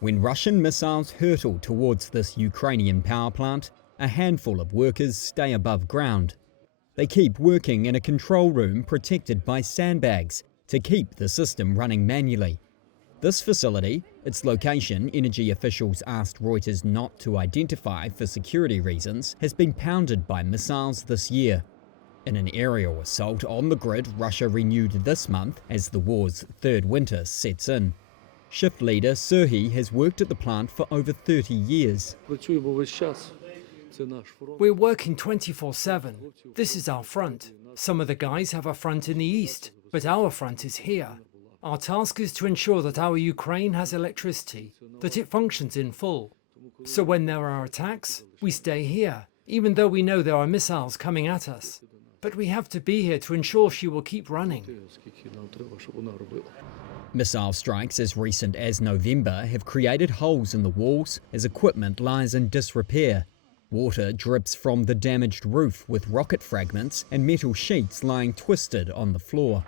When Russian missiles hurtle towards this Ukrainian power plant, a handful of workers stay above ground. They keep working in a control room protected by sandbags to keep the system running manually. This facility, its location energy officials asked Reuters not to identify for security reasons, has been pounded by missiles this year. In an aerial assault on the grid Russia renewed this month as the war's third winter sets in. Shift leader Serhiy has worked at the plant for over 30 years. We're working 24/7. This is our front. Some of the guys have a front in the east, but our front is here. Our task is to ensure that our Ukraine has electricity, that it functions in full. So when there are attacks, we stay here, even though we know there are missiles coming at us. But we have to be here to ensure she will keep running. Missile strikes as recent as November have created holes in the walls as equipment lies in disrepair. Water drips from the damaged roof with rocket fragments and metal sheets lying twisted on the floor.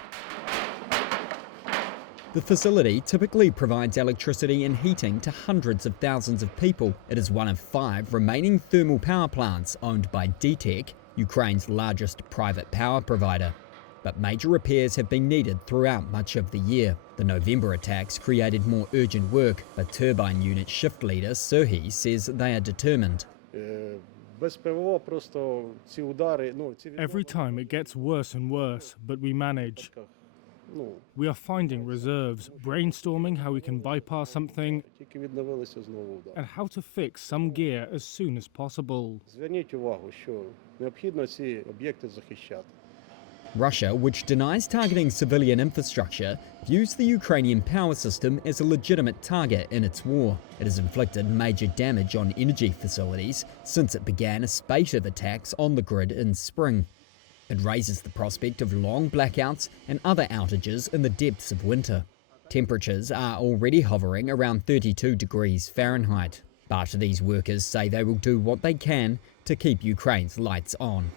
The facility typically provides electricity and heating to hundreds of thousands of people. It is one of 5 remaining thermal power plants owned by DTEK, Ukraine's largest private power provider. But major repairs have been needed throughout much of the year. The November attacks created more urgent work, but turbine unit shift leader Serhiy says they are determined. Every time it gets worse and worse, but we manage. We are finding reserves, brainstorming how we can bypass something and how to fix some gear as soon as possible. Russia, which denies targeting civilian infrastructure, views the Ukrainian power system as a legitimate target in its war. It has inflicted major damage on energy facilities since it began a spate of attacks on the grid in spring. It raises the prospect of long blackouts and other outages in the depths of winter. Temperatures are already hovering around 32 degrees Fahrenheit. But these workers say they will do what they can to keep Ukraine's lights on.